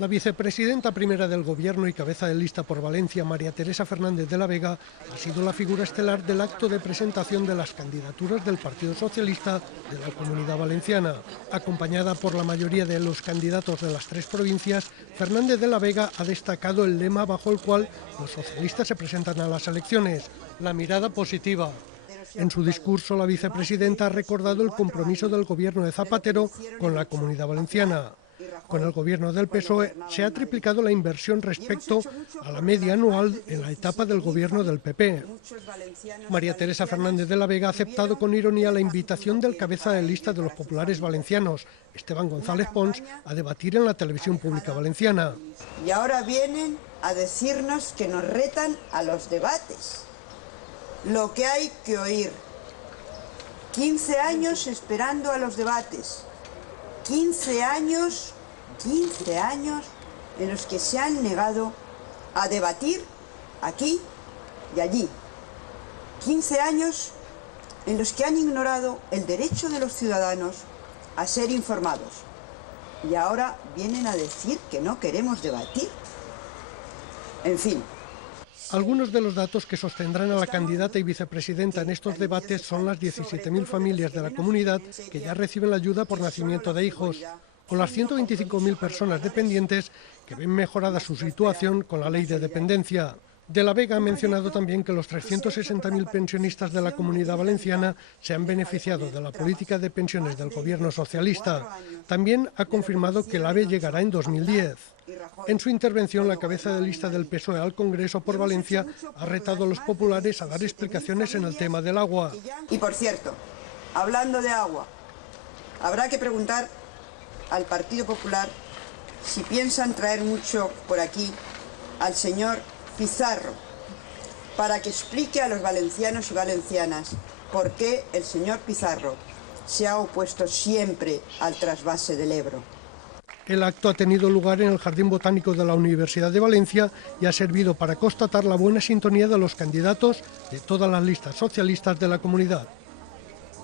La vicepresidenta primera del Gobierno y cabeza de lista por Valencia, María Teresa Fernández de la Vega, ha sido la figura estelar del acto de presentación de las candidaturas del Partido Socialista de la Comunidad Valenciana. Acompañada por la mayoría de los candidatos de las tres provincias, Fernández de la Vega ha destacado el lema bajo el cual los socialistas se presentan a las elecciones: la mirada positiva. En su discurso, la vicepresidenta ha recordado el compromiso del Gobierno de Zapatero con la Comunidad Valenciana. Con el Gobierno del PSOE se ha triplicado la inversión respecto a la media anual en la etapa del Gobierno del PP. María Teresa Fernández de la Vega ha aceptado con ironía la invitación del cabeza de lista de los populares valencianos, Esteban González Pons, a debatir en la televisión pública valenciana. Y ahora vienen a decirnos que nos retan a los debates. Lo que hay que oír. 15 años esperando a los debates. 15 años en los que se han negado a debatir aquí y allí. 15 años en los que han ignorado el derecho de los ciudadanos a ser informados. Y ahora vienen a decir que no queremos debatir. En fin. Algunos de los datos que sostendrán a la candidata y vicepresidenta en estos debates son las 17.000 familias de la comunidad que ya reciben la ayuda por nacimiento de hijos, o las 125.000 personas dependientes que ven mejorada su situación con la ley de dependencia. De la Vega ha mencionado también que los 360.000 pensionistas de la Comunidad Valenciana se han beneficiado de la política de pensiones del Gobierno socialista. También ha confirmado que el AVE llegará en 2010. En su intervención, la cabeza de lista del PSOE al Congreso por Valencia ha retado a los populares a dar explicaciones en el tema del agua. Y por cierto, hablando de agua, habrá que preguntar al Partido Popular si piensan traer mucho por aquí al señor Pizarro para que explique a los valencianos y valencianas por qué el señor Pizarro se ha opuesto siempre al trasvase del Ebro. El acto ha tenido lugar en el Jardín Botánico de la Universidad de Valencia y ha servido para constatar la buena sintonía de los candidatos de todas las listas socialistas de la comunidad.